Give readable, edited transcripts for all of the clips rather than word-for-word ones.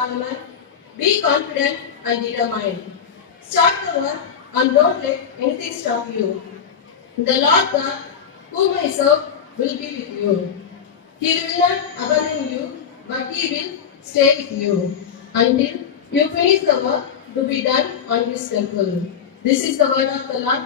Solomon, be confident and determined. Start the work and don't let anything stop you. The Lord God, whom I serve, will be with you. He will not abandon you, but He will stay with you until you finish the work to be done on His temple. This is the word of the Lord.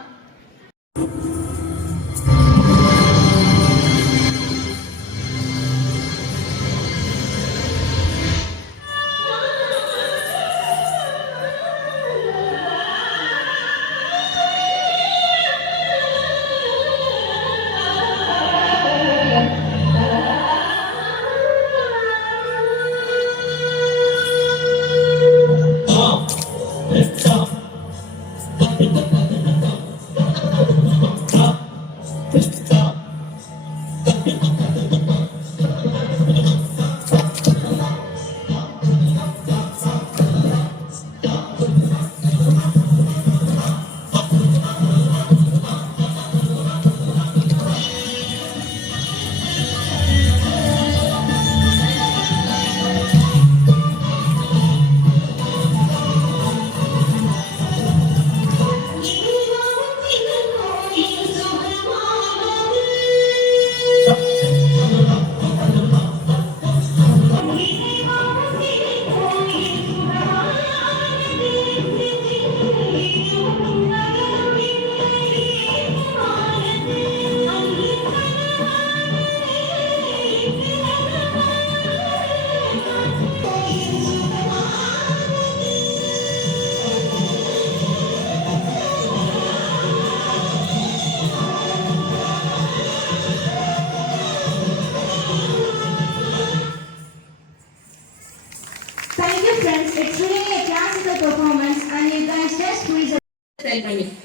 Thank you, friends. It's really a classical performance, and you guys just squeeze ceremony.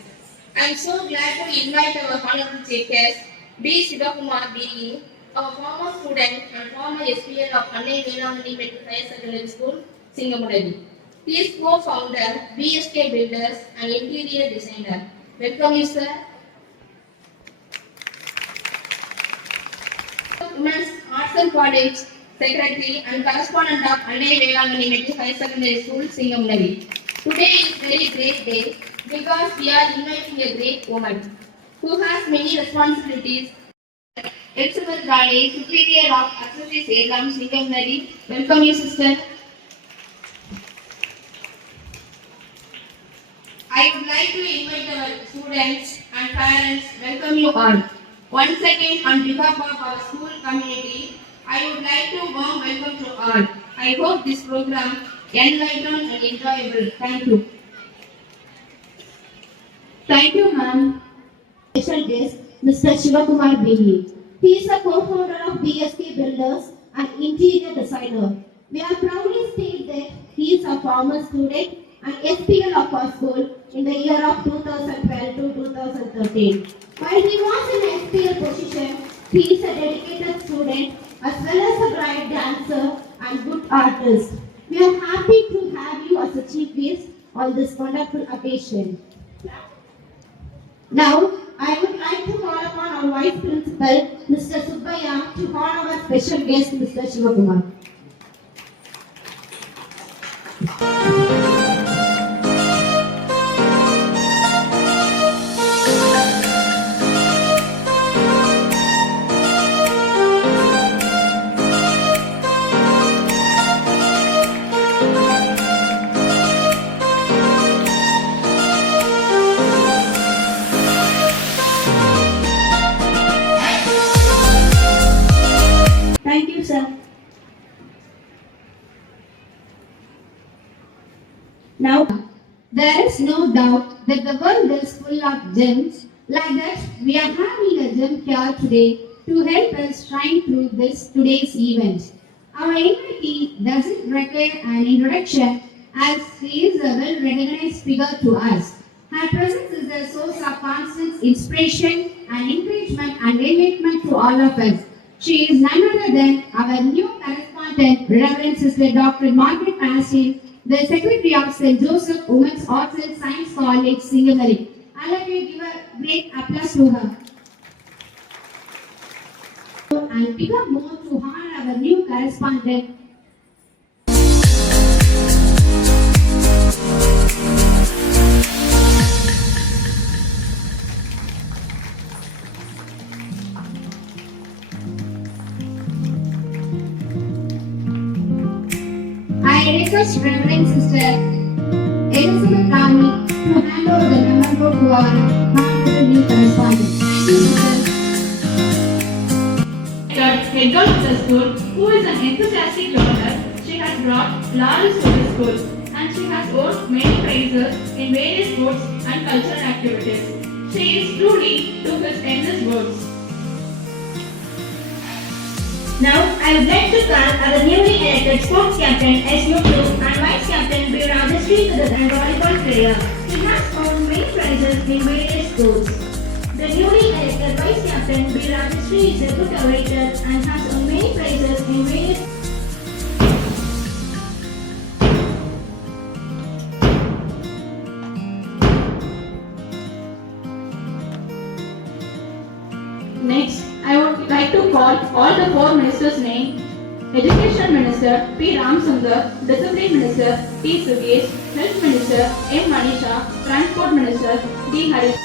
I am so glad to invite our honorable chief guest, B. Sivakumar B. our former student and former SPL of Annai Velamani Metric Higher Secondary School, Singamudadi. He is co-founder, BSK Builders and interior designer. Welcome you, sir. Women's Arts and College Secretary and correspondent of Annai Velamani Metric Higher Secondary School, Singamudadi. Today is a very great day because we are inviting a great woman who has many responsibilities. Elizabeth Raleigh, Superior of Accessories Elam, Singamudadi. Welcome you, sister. I would like to invite our students and parents. Welcome you all. Once again, on behalf of our school community, I would like to warm welcome to all. I hope this program enlightened and enjoyable. Thank you. Thank you, ma'am. Special guest, Mr. Sivakumar B. He is a co-founder of BSK Builders and interior designer. We are proudly state that he is a former student and SPL of our school in the year of 2012 to 2013. While he was in SPL position, he is a dedicated student as well as a bright dancer and good artist. We are happy to have you as a chief guest on this wonderful occasion. Now, I would like to call upon our Vice Principal, Mr. Subbaya, to honor our special guest, Mr. Sivakumar. Thank you, sir. Now, there is no doubt that the world is full of gems. Like that, we are having a gem here today to help us shine through today's event. Our invitee doesn't require an introduction as she is a well-recognized figure to us. Her presence is a source of constant inspiration and encouragement and enlightenment to all of us. She is none other than our new correspondent, Reverend Sister Dr. Margaret Panastin, the Secretary of St. Joseph Women's Arts and Science College, Singamudadi. I'd like to give a great applause to her. And bigger more to honor our new correspondent. I request Reverend Sister Elizabeth Rani to hand over the member to our honorable new correspondent. Thank you, sister. Head girl of the school, who is an enthusiastic learner. She has brought laurels to the school and she has won many prizes in various sports and cultural activities. She is truly to his endless words. Now, I would like to call our newly elected sports captain S. Muthu and vice captain B. Rajashri to the volleyball player. He has won many prizes in various sports. The newly elected vice captain B. Rajashri is a good orator and has won many prizes in various. Next, I would like to call all the four ministers' names. Education Minister P. Ramsundar, Discipline Minister T. Sugesh, Health Minister M. Manisha, Transport Minister D. Harish.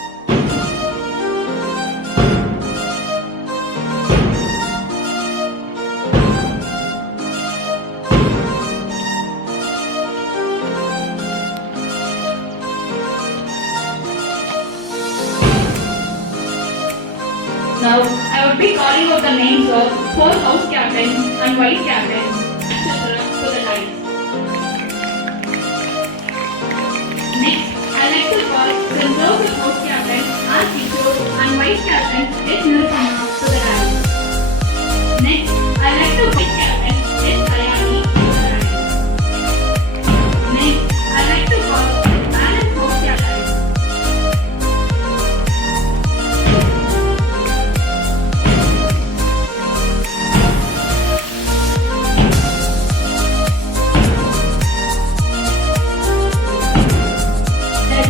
Now, I would be calling out the names of four house captains and vice captains to the right. Next, I like to call St. Joseph house captain R. Kishore and vice captain S. Nirupama to the right. Next, I like to vice captain S. Kalyani to the right. Next, I like to call Alan house captain.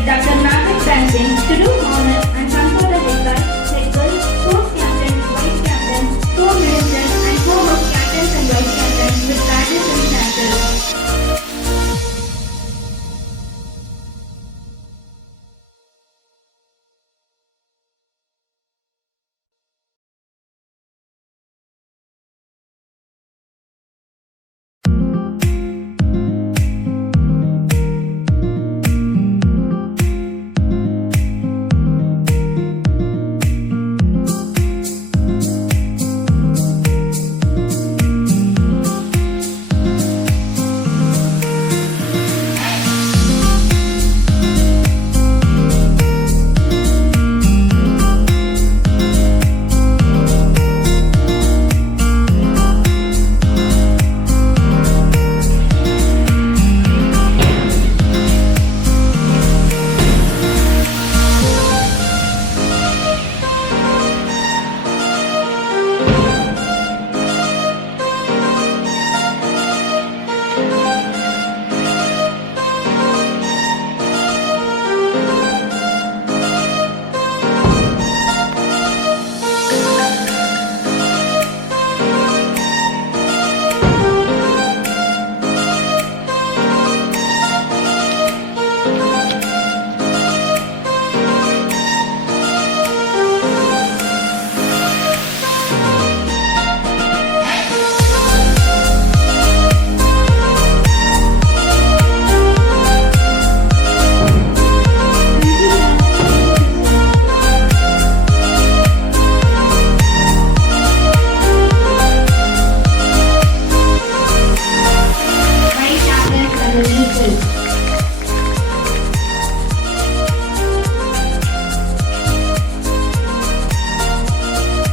Dr. Margaret Branson to do honors and confer the head girl, sports captain, vice captain, four ministers and four house captains and vice captains with badges and titles.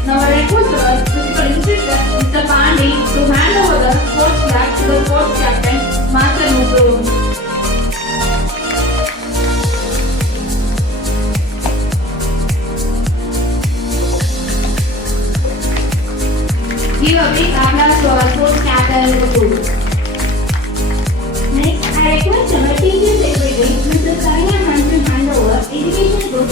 Now I request our physical instructor, Mr. Pandey, to hand over the sports flag to the sports captain, Master Muthu. Give a big applause to our sports captain, Muthu. Next, I request our teacher secretary, Mr. Saranya Hansen, hand over education book.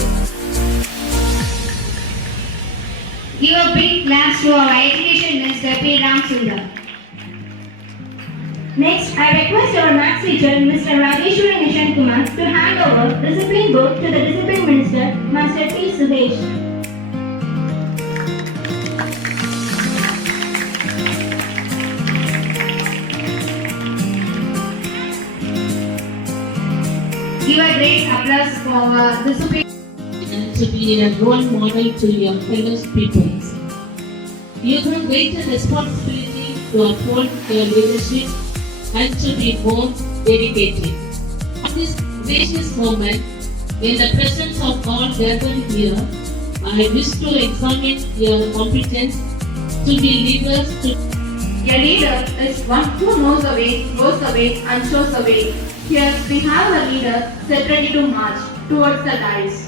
Give a big claps to our Education Minister P. Ramsundar. Next, I request our maths teacher, Mr. Rajeshwari Nishan Kumar, to hand over discipline book to the discipline minister, Master P. Sudesh. Give a great applause for the superior. And to be a role model to your fellow pupils. You have greater responsibility to uphold your leadership and to be more dedicated. At this gracious moment, in the presence of all gathered here, I wish to examine your competence to be leaders to A leader is one who knows the way, goes the way, and shows the way. Here we have a leader set ready to march towards the dais.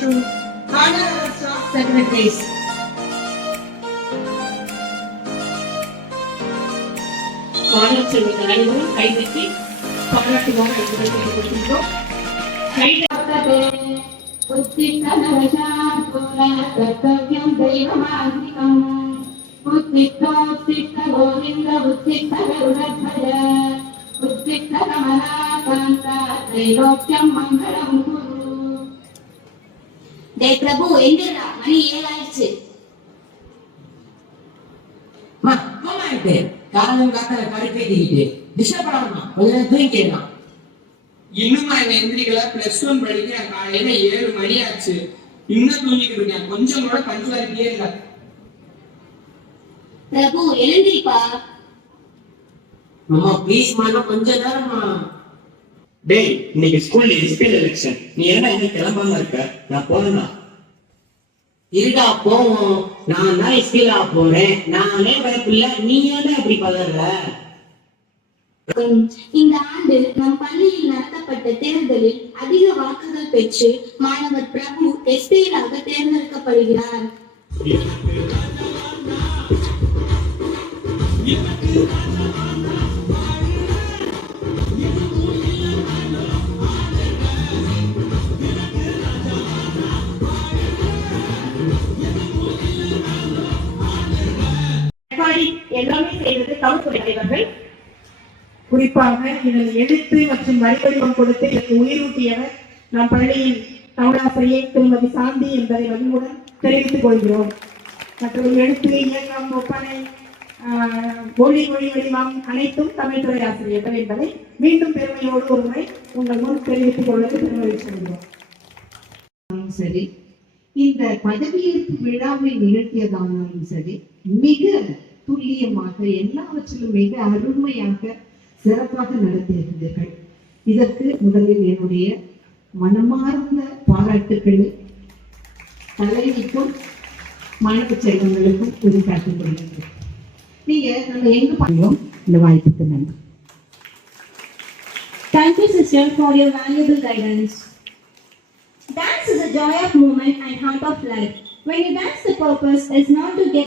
to honor our staff secretaries. மாணவ செல்வங்கள் அனைவரும் கைதட்டி பாராட்டுவார் என்பதை கேட்டுக்கொள்கின்றோம். कर्तव्यं दैवमान्तिकम् उत्तिष्ठोत्तिष्ठ गोविन्द उत्तिष्ठ गरुडध्वज उत्तिष्ठ कमलाकान्ता त्रैलोक्यं मङ्गलं कुरु. டேய் பிரபு எந்திரடா, மணி 7 ஆயிடுச்சு. காலம் காத்தல கடுப்பேத்திக்கிட்டு டிஸ்டர்ப் பண்ணாமா, கொஞ்ச நேரம் தூங்கிக்கலாம். இன்னும் நான் எந்திரிக்கல. +1 படிக்கிறேன். காலையில 7 மணி ஆச்சு. இன்னும் தூங்கிட்டு இருக்கேன். கொஞ்சம் கூட பஞ்சுவாலிட்டியே இல்ல. பிரபு எழுந்திரிப்பா. மாமா ப்ளீஸ் மாமா, கொஞ்ச நேரமா. டேய், இன்னைக்கு ஸ்கூல்ல எஸ்பிஎல் எலெக்ஷன். நீ என்ன இன்னும் கிளம்பாம இருக்க? நான் போறேன்னா இருடா போவோம். நான் தான் எஸ்பிலா போறேன். நானே பயப்பில்ல, நீ ஏன்டா அப்படி பதற? இந்த ஆண்டு நம் பள்ளியில் நடத்தப்பட்ட தேர்தலில் அதிக வாக்குகள் பெற்று மாணவர் பிரபு எஸ்பியாக தேர்ந்தெடுக்கப்படுகிறார். எல்லாமே செய்வது தவறுடையவர்கள். குறிப்பாக இதனை எழுத்து மற்றும் வரி வடிவம் கொடுத்து எனக்கு உயிரூட்டியவர் நம் பள்ளியின் தமிழாசிரியை திருமதி சாந்தி என்பதை மகிழ்வுடன் தெரிவித்துக் கொள்கிறோம். மற்றொரு எழுத்து, இயக்கம், ஒப்பனை, மொழி வடிவம் அனைத்தும் தமிழ்துறை ஆசிரியர்கள் என்பதை மீண்டும் பெருமையோடு ஒரு முறை உங்கள் முன் தெரிவித்துக் கொள்வது பெருமகிழ்ச்சி அடைகிறோம். சரி, இந்த பதவியேற்பு விழாவை நிகழ்த்தியதானாலும் சரி, மிக துல்லியமாக எல்லாவற்றிலும் மிக அருமையாக சிறப்பாக நடத்தியிருந்தீர்கள். இதற்கு முதலில் என்னுடைய மனமார்ந்த பாராட்டுக்களை தலைவிக்கும் மாணவ செல்வங்களுக்கும் உரித்தாக்கிக் கொள்கிறேன். நீங்க நம்ம எங்க பார்த்தோம், இந்த வாய்ப்புக்கு நன்றி. Thank you, sister, for your valuable guidance. Dance is a joy of movement and heart of life. When you dance, the purpose is not to get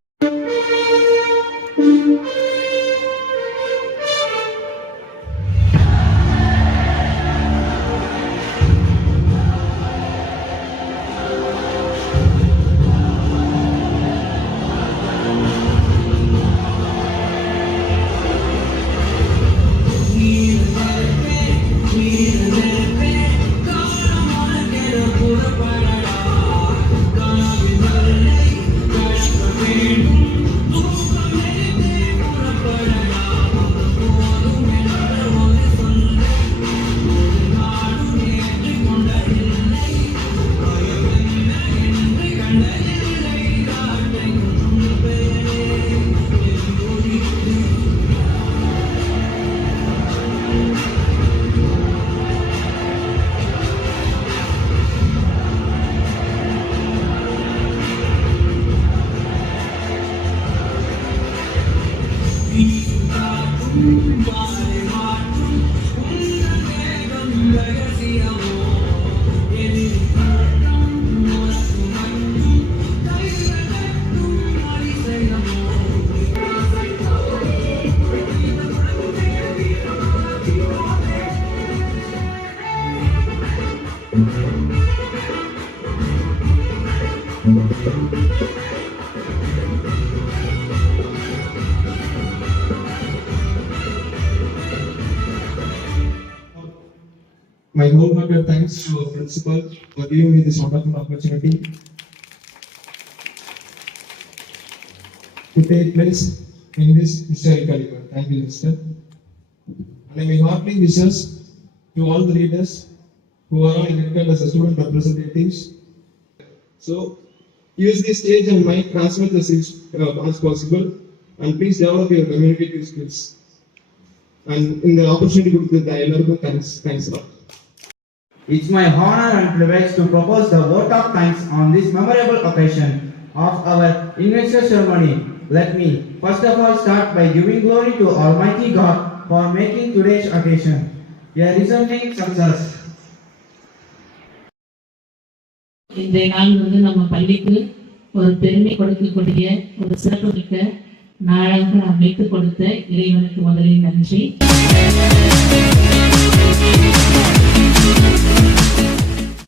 My wholehearted thanks to our principal for giving me this wonderful opportunity to take place in this historical event. Thank you, Mr. And my hearty wishes to all the leaders who are elected as a student representatives. So, use this stage and mic transmit the message as possible, and please develop your communicative skills. And in the opportunity to the elderly, thanks a lot. It's my honor and privilege to propose the vote of thanks on this memorable occasion of our investor ceremony. Let me first of all start by giving glory to Almighty God for making today's occasion a resounding success. இன்றைய நாள் நம்ம பள்ளிக்கு ஒரு பெருமை கொடுக்கக்கூடிய ஒரு சிறப்பு மிக்க நாளாக அமைத்து கொடுத்த இறைவனுக்கு முதலில் நன்றி.